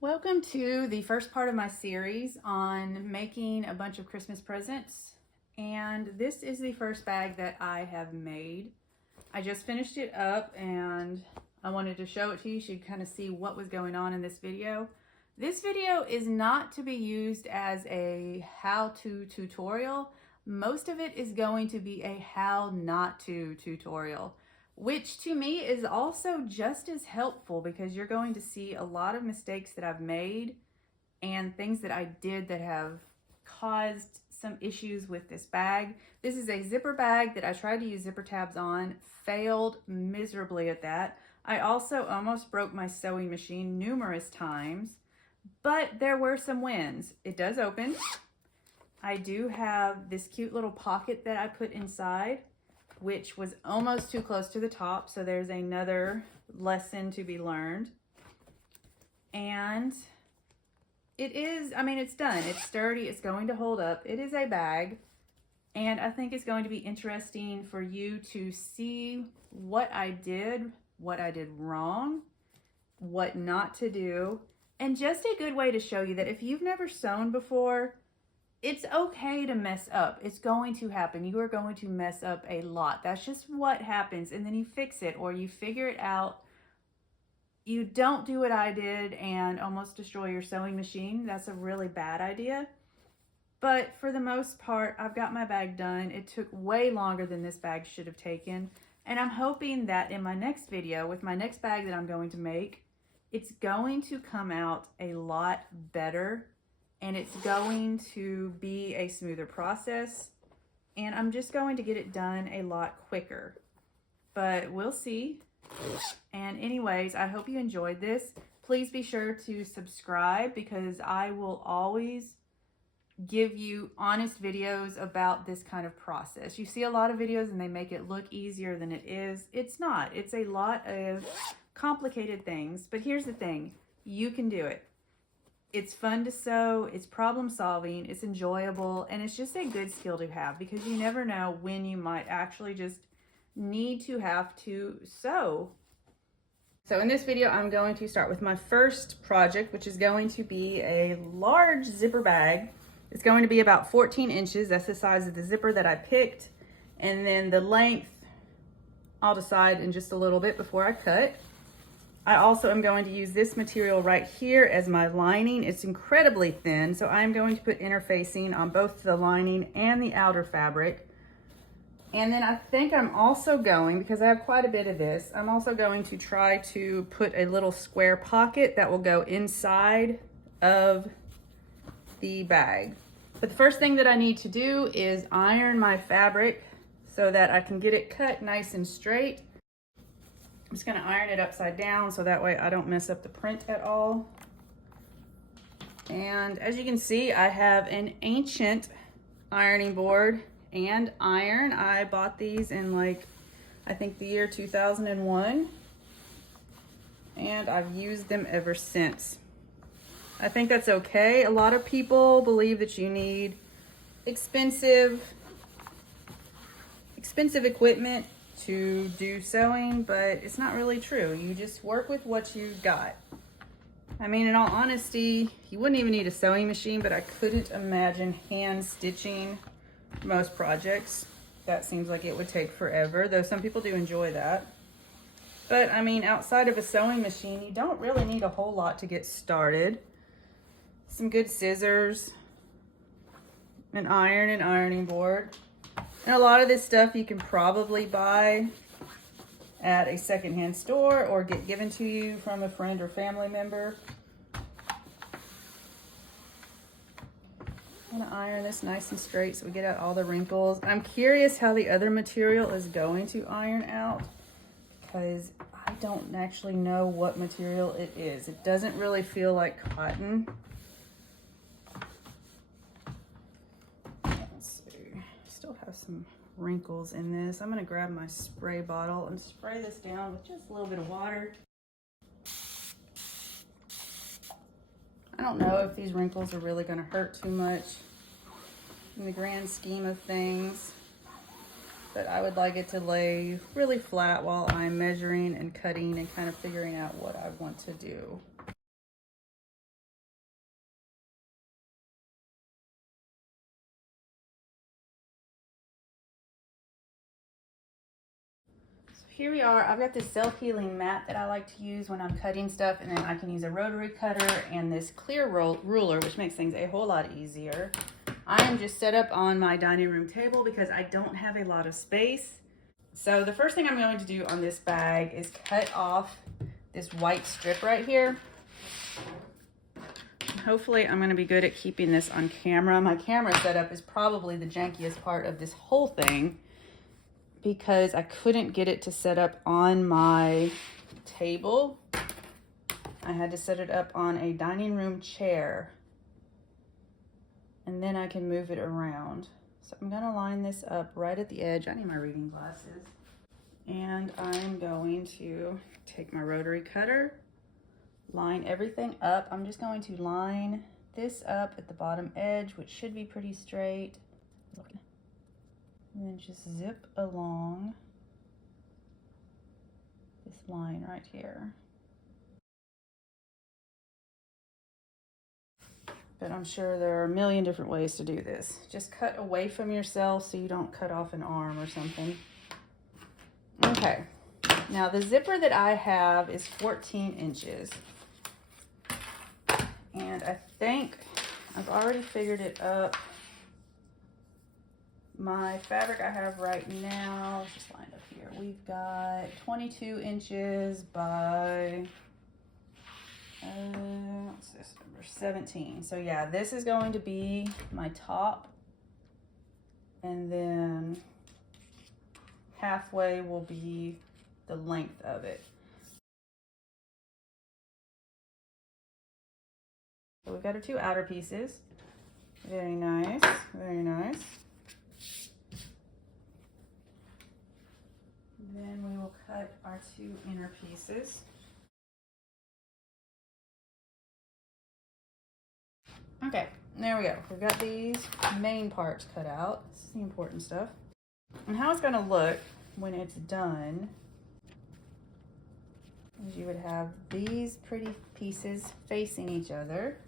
Welcome to the first part of my series on making a bunch of Christmas presents. And this is the first bag that I have made. I just finished it up and I wanted to show it to you so you kind of see what was going on in this video. This video is not to be used as a how-to tutorial. Most of it is going to be a how not to tutorial, which to me is also just as helpful because you're going to see a lot of mistakes that I've made and things that I did that have caused some issues with this bag. This is a zipper bag that I tried to use zipper tabs on, failed miserably at that. I also almost broke my sewing machine numerous times, but there were some wins. It does open. I do have this cute little pocket that I put inside, which was almost too close to the top, so there's another lesson to be learned. And it is, it's done. It's sturdy, it's going to hold up. It is a bag, and I think it's going to be interesting for you to see what I did wrong, what not to do, and just a good way to show you that if you've never sewn before, it's okay to mess up. It's going to happen. You are going to mess up a lot. That's just what happens. And then you fix it or you figure it out. You don't do what I did and almost destroy your sewing machine. That's a really bad idea. But for the most part, I've got my bag done. It took way longer than this bag should have taken. And I'm hoping that in my next video, with my next bag that I'm going to make, it's going to come out a lot better. And it's going to be a smoother process, and I'm just going to get it done a lot quicker, but we'll see. And anyways, I hope you enjoyed this. Please be sure to subscribe because I will always give you honest videos about this kind of process. You see a lot of videos and they make it look easier than it is. It's not. It's a lot of complicated things, but here's the thing. You can do it. It's fun to sew, it's problem solving, it's enjoyable, and it's just a good skill to have because you never know when you might actually just need to have to sew. So in this video, I'm going to start with my first project, which is going to be a large zipper bag. It's going to be about 14 inches. That's the size of the zipper that I picked. And then the length, I'll decide in just a little bit before I cut. I also am going to use this material right here as my lining. It's incredibly thin, so I'm going to put interfacing on both the lining and the outer fabric. And then I think I'm also going, because I have quite a bit of this, I'm also going to try to put a little square pocket that will go inside of the bag. But the first thing that I need to do is iron my fabric so that I can get it cut nice and straight. I'm just gonna iron it upside down so that way I don't mess up the print at all. And as you can see, I have an ancient ironing board and iron. I bought these in I think the year 2001. And I've used them ever since. I think that's okay. A lot of people believe that you need expensive equipment to do sewing, but it's not really true. You just work with what you've got. In all honesty, you wouldn't even need a sewing machine, but I couldn't imagine hand stitching most projects. That seems like it would take forever, though some people do enjoy that. But outside of a sewing machine, you don't really need a whole lot to get started. Some good scissors, an iron and ironing board. And a lot of this stuff you can probably buy at a secondhand store or get given to you from a friend or family member. I'm gonna iron this nice and straight so we get out all the wrinkles. I'm curious how the other material is going to iron out because I don't actually know what material it is. It doesn't really feel like cotton. Have some wrinkles in this. I'm going to grab my spray bottle and spray this down with just a little bit of water. I don't know if these wrinkles are really going to hurt too much in the grand scheme of things, but I would like it to lay really flat while I'm measuring and cutting and kind of figuring out what I want to do. here we are. I've got this self-healing mat that I like to use when I'm cutting stuff, and then I can use a rotary cutter and this clear ruler, which makes things a whole lot easier. I am just set up on my dining room table because I don't have a lot of space. So the first thing I'm going to do on this bag is cut off this white strip right here. Hopefully I'm going to be good at keeping this on camera. My camera setup is probably the jankiest part of this whole thing because I couldn't get it to set up on my table. I had to set it up on a dining room chair, and then I can move it around. So I'm going to line this up right at the edge. I need my reading glasses. And I'm going to take my rotary cutter, line everything up. I'm just going to line this up at the bottom edge, which should be pretty straight. And then just zip along this line right here. But I'm sure there are a million different ways to do this. Just cut away from yourself so you don't cut off an arm or something. Okay, now the zipper that I have is 14 inches. And I think I've already figured it up. My fabric I have right now, let's just line up here. We've got 22 inches by, what's this number, 17. So yeah, this is going to be my top. And then halfway will be the length of it. So we've got our two outer pieces. Very nice, very nice. Then we will cut our two inner pieces. Okay, there we go. We've got these main parts cut out. This is the important stuff. And how it's going to look when it's done is you would have these pretty pieces facing each other.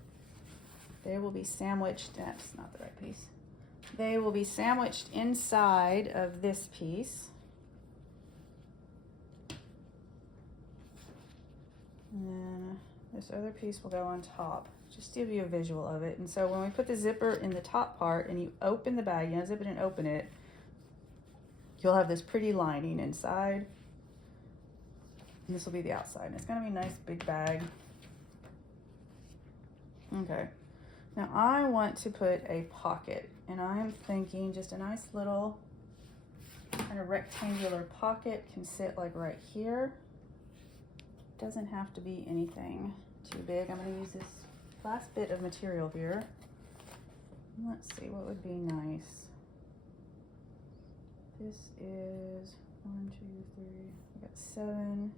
They will be sandwiched, that's not the right piece. They will be sandwiched inside of this piece. And then this other piece will go on top, just to give you a visual of it. And so when we put the zipper in the top part and you open the bag, you unzip it and open it, you'll have this pretty lining inside. And this will be the outside. And it's gonna be a nice big bag. Okay, now I want to put a pocket, and I'm thinking just a nice little kind of rectangular pocket can sit like right here. Doesn't have to be anything too big. I'm going to use this last bit of material here. Let's see what would be nice. This is 1, 2, 3. I got 7.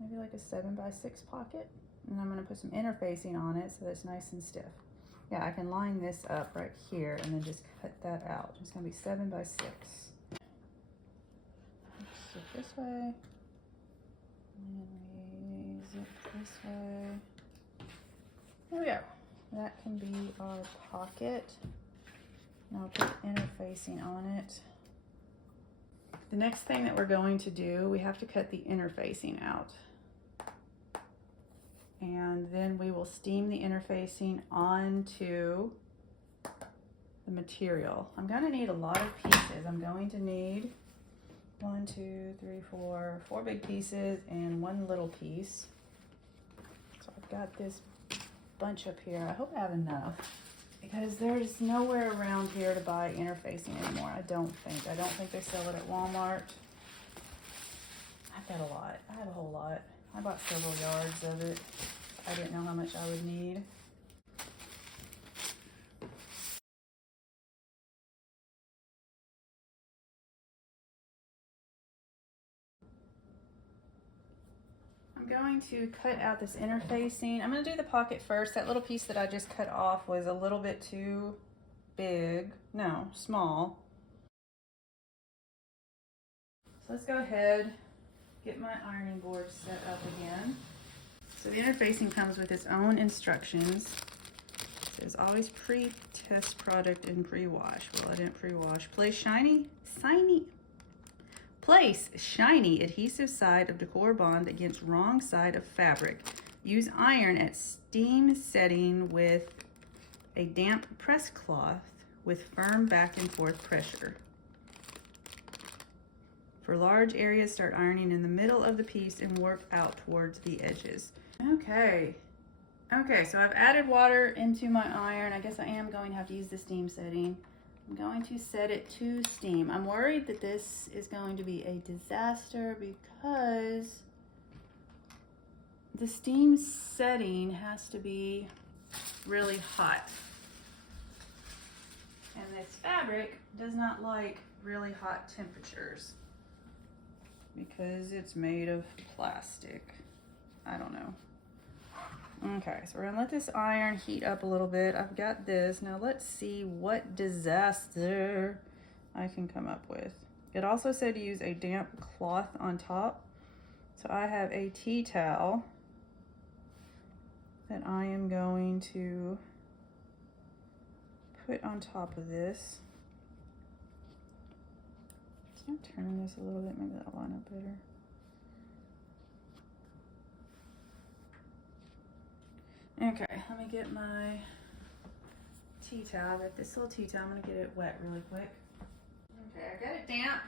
Maybe like a 7x6 pocket. And I'm going to put some interfacing on it so that it's nice and stiff. Yeah, I can line this up right here and then just cut that out. It's going to be 7x6. Zip this way, and then we zip this way. There we go. That can be our pocket. Now I'll put interfacing on it. The next thing that we're going to do, we have to cut the interfacing out. And then we will steam the interfacing onto the material. I'm going to need a lot of pieces. I'm going to need 1, 2, 3, 4 big pieces and 1 little piece. So I've got this bunch up here. I hope I have enough because there's nowhere around here to buy interfacing anymore. I don't think they sell it at Walmart. I've got a lot. I have a whole lot. I bought several yards of it. I didn't know how much I would need. I'm going to cut out this interfacing. I'm going to do the pocket first. That little piece that I just cut off was a little bit too big. No, small. So let's go ahead, get my ironing board set up again. So the interfacing comes with its own instructions. There's always pre-test product and pre-wash. Well, I didn't pre-wash. Place shiny adhesive side of decor bond against wrong side of fabric. Use iron at steam setting with a damp press cloth with firm back and forth pressure. For large areas, start ironing in the middle of the piece and work out towards the edges. Okay, so I've added water into my iron. I guess I am going to have to use the steam setting. I'm going to set it to steam. I'm worried that this is going to be a disaster because the steam setting has to be really hot. And this fabric does not like really hot temperatures because it's made of plastic. I don't know. Okay, so we're gonna let this iron heat up a little bit. I've got this. Now let's see what disaster I can come up with. It also said to use a damp cloth on top. So I have a tea towel that I am going to put on top of this. Can I turn this a little bit? Maybe that'll line up better. Okay, let me get my tea towel. I got this little tea towel. I'm gonna get it wet really quick. Okay, I got it damp,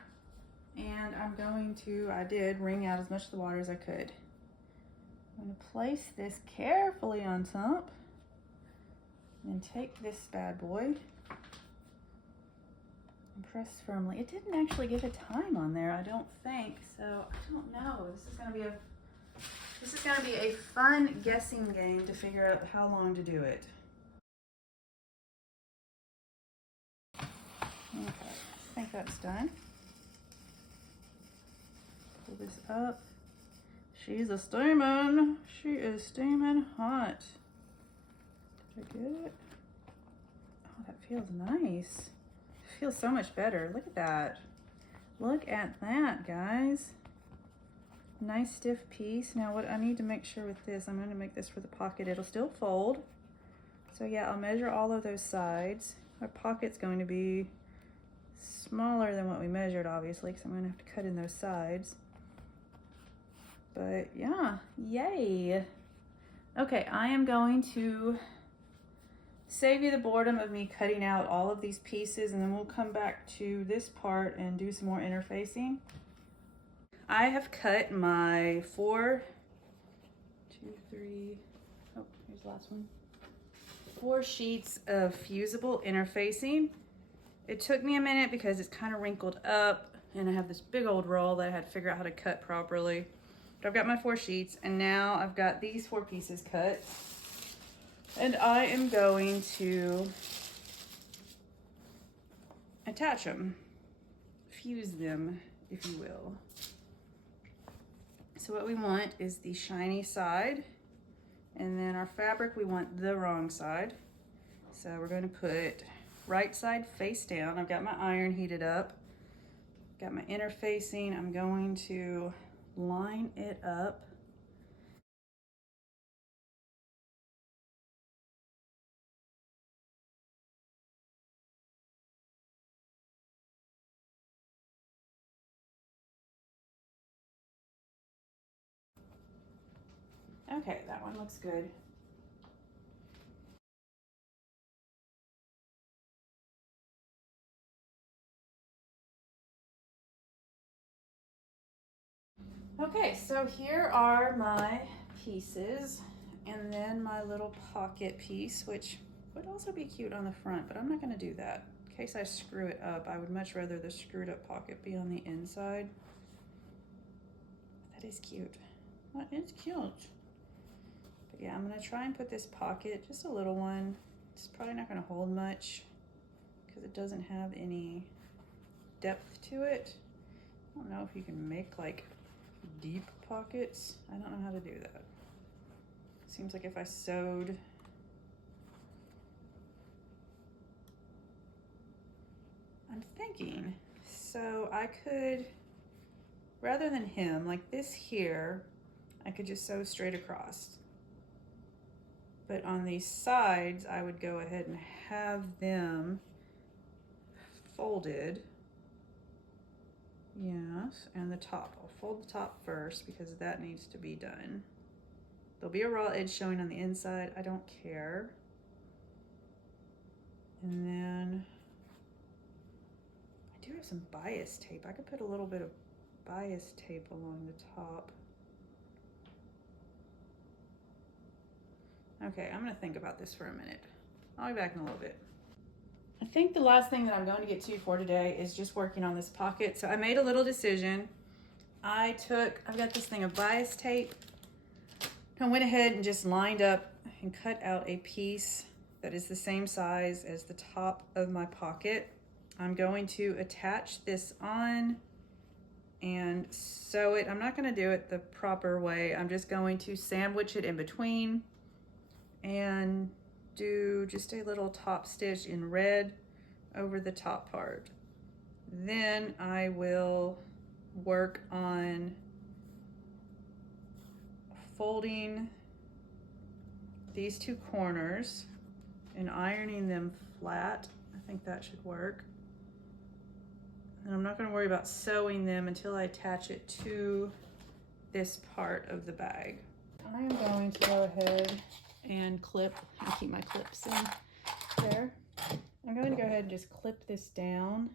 and I'm going to, I did wring out as much of the water as I could. I'm gonna place this carefully on top, and take this bad boy and press firmly. It didn't actually give a time on there, I don't think, so I don't know. This is gonna be a fun guessing game to figure out how long to do it. Okay, I think that's done. Pull this up. She's a steaming. She is steaming hot. Did I get it? Oh, that feels nice. It feels so much better. Look at that. Look at that, guys. Nice stiff piece. Now what I need to make sure with this, I'm going to make this for the pocket. It'll still fold. So yeah, I'll measure all of those sides. Our pocket's going to be smaller than what we measured, obviously, because I'm going to have to cut in those sides. But yeah, yay. Okay, I am going to save you the boredom of me cutting out all of these pieces, and then we'll come back to this part and do some more interfacing. I have cut my 4 sheets of fusible interfacing. It took me a minute because it's kind of wrinkled up, and I have this big old roll that I had to figure out how to cut properly. But I've got my 4 sheets, and now I've got these 4 pieces cut. And I am going to attach them, fuse them, if you will. So what we want is the shiny side, and then our fabric, we want the wrong side. So we're going to put right side face down. I've got my iron heated up, got my interfacing. I'm going to line it up. Okay, that one looks good. Okay, so here are my pieces, and then my little pocket piece, which would also be cute on the front, but I'm not gonna do that. In case I screw it up, I would much rather the screwed up pocket be on the inside. That is cute. That is cute. But yeah, I'm gonna try and put this pocket, just a little one. It's probably not gonna hold much because it doesn't have any depth to it. I don't know if you can make like deep pockets. I don't know how to do that. Seems like if I sewed I'm thinking, so I could, rather than him, like this here, I could just sew straight across. But on these sides, I would go ahead and have them folded. Yes, and the top. I'll fold the top first because that needs to be done. There'll be a raw edge showing on the inside. I don't care. And then I do have some bias tape. I could put a little bit of bias tape along the top. Okay, I'm gonna think about this for a minute. I'll be back in a little bit. I think the last thing that I'm going to get to for today is just working on this pocket. So I made a little decision. I've got this thing of bias tape. I went ahead and just lined up and cut out a piece that is the same size as the top of my pocket. I'm going to attach this on and sew it. I'm not going to do it the proper way. I'm just going to sandwich it in between and do just a little top stitch in red over the top part. Then I will work on folding these two corners and ironing them flat. I think that should work. And I'm not going to worry about sewing them until I attach it to this part of the bag. I am going to go ahead and clip and keep my clips in there. I'm going to go ahead and just clip this down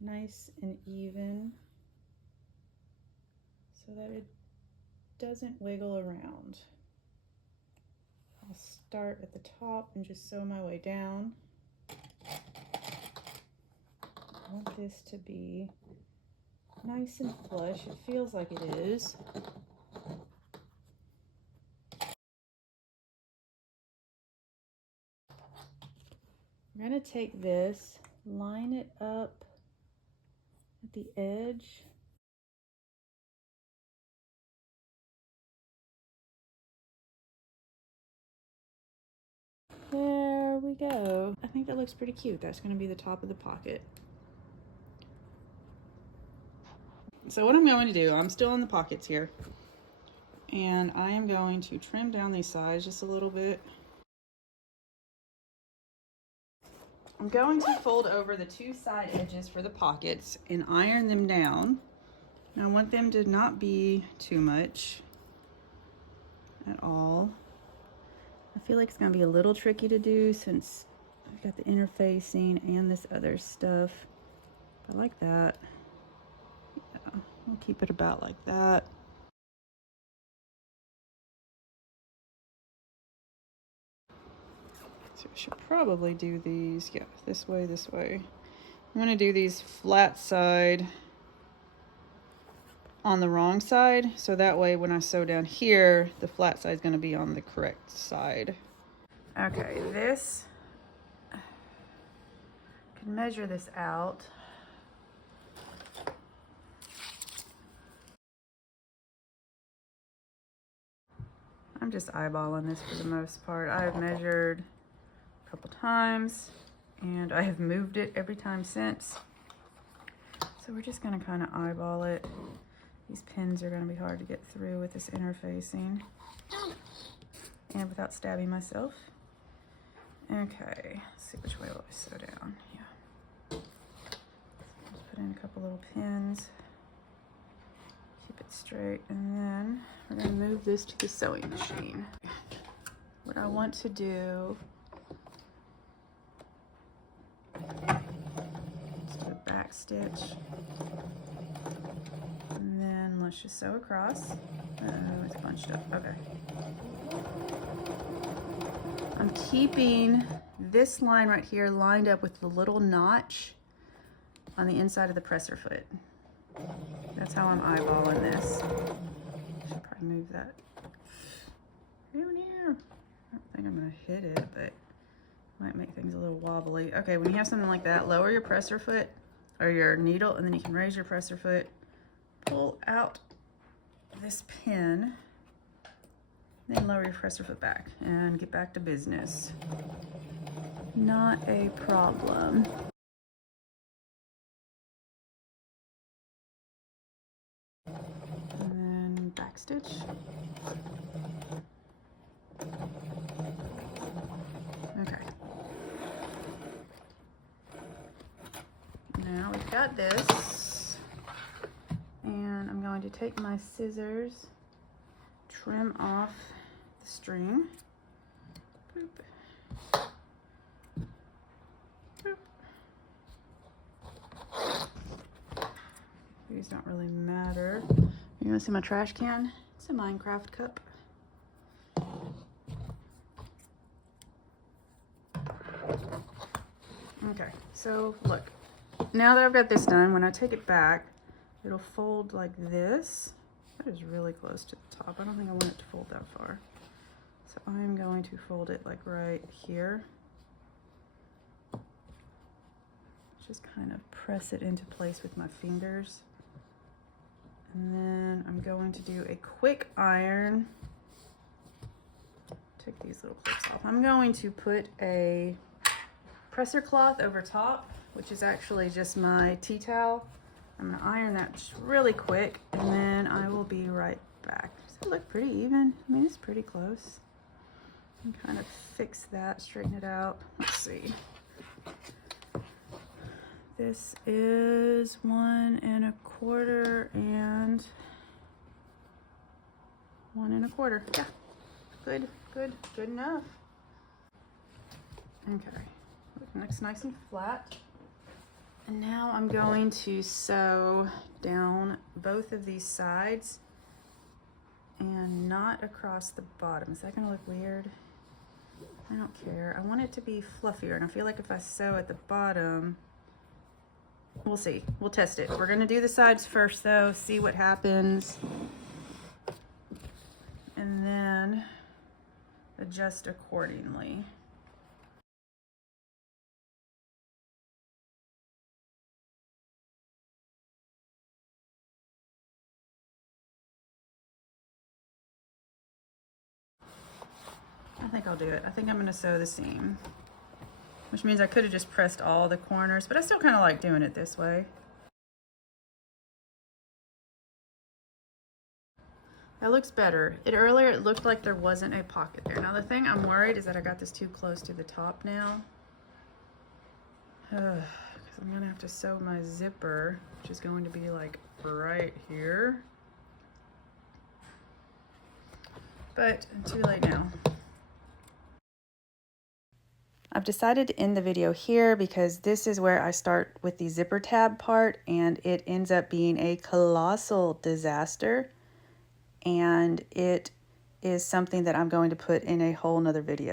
nice and even so that it doesn't wiggle around. I'll start at the top and just sew my way down. I want this to be nice and flush. It feels like it is. I'm going to take this, line it up at the edge. There we go. I think that looks pretty cute. That's going to be the top of the pocket. So what I'm going to do, I'm still in the pockets here, and I am going to trim down these sides just a little bit. I'm going to fold over the two side edges for the pockets and iron them down. Now I want them to not be too much at all. I feel like it's going to be a little tricky to do since I've got the interfacing and this other stuff. I like that. Yeah, we'll keep it about like that. So I should probably do these, yeah, this way, this way. I'm going to do these flat side on the wrong side, so that way when I sew down here, the flat side is going to be on the correct side. Okay, this, I can measure this out. I'm just eyeballing this for the most part. I have measured a couple times and I have moved it every time since. So we're just going to kind of eyeball it. These pins are going to be hard to get through with this interfacing and without stabbing myself. Okay, let's see which way will I sew down. Yeah. Just put in a couple little pins. Keep it straight, and then we're going to move this to the sewing machine. What I want to do is do a back stitch, and then let's just sew across. Oh, it's bunched up. Okay. I'm keeping this line right here lined up with the little notch on the inside of the presser foot. That's how I'm eyeballing this. Should probably move that down here. I don't think I'm gonna hit it, but might make things a little wobbly. Okay, when you have something like that, lower your presser foot or your needle, and then you can raise your presser foot, pull out this pin, then lower your presser foot back and get back to business. Not a problem. And then back stitch. got this, and I'm going to take my scissors, trim off the string. Boop. Boop. These don't really matter. You want to see my trash can? It's a Minecraft cup. Okay, so look, now that I've got this done, when I take it back, it'll fold like this. That is really close to the top. I don't think I want it to fold that far. So I'm going to fold it like right here. Just kind of press it into place with my fingers. And then I'm going to do a quick iron. Take these little clips off. I'm going to put a presser cloth over top, which is actually just my tea towel. I'm gonna iron that just really quick, and then I will be right back. Does it look pretty even? I mean, it's pretty close. And kind of fix that, straighten it out. Let's see. This is 1 1/4 and 1 1/4. Yeah, good enough. Okay. Looks nice and flat. And now I'm going to sew down both of these sides and not across the bottom. Is that gonna look weird? I don't care. I want it to be fluffier, and I feel like if I sew at the bottom, we'll see. We'll test it. We're gonna do the sides first though, see what happens, and then adjust accordingly. I think I'll do it. I think I'm gonna sew the seam, which means I could have just pressed all the corners, but I still kind of like doing it this way. That looks better. Earlier it looked like there wasn't a pocket there. Now the thing I'm worried is that I got this too close to the top now. Because I'm gonna have to sew my zipper, which is going to be like right here. But too late now. I've decided to end the video here because this is where I start with the zipper tab part, and it ends up being a colossal disaster. And it is something that I'm going to put in a whole nother video.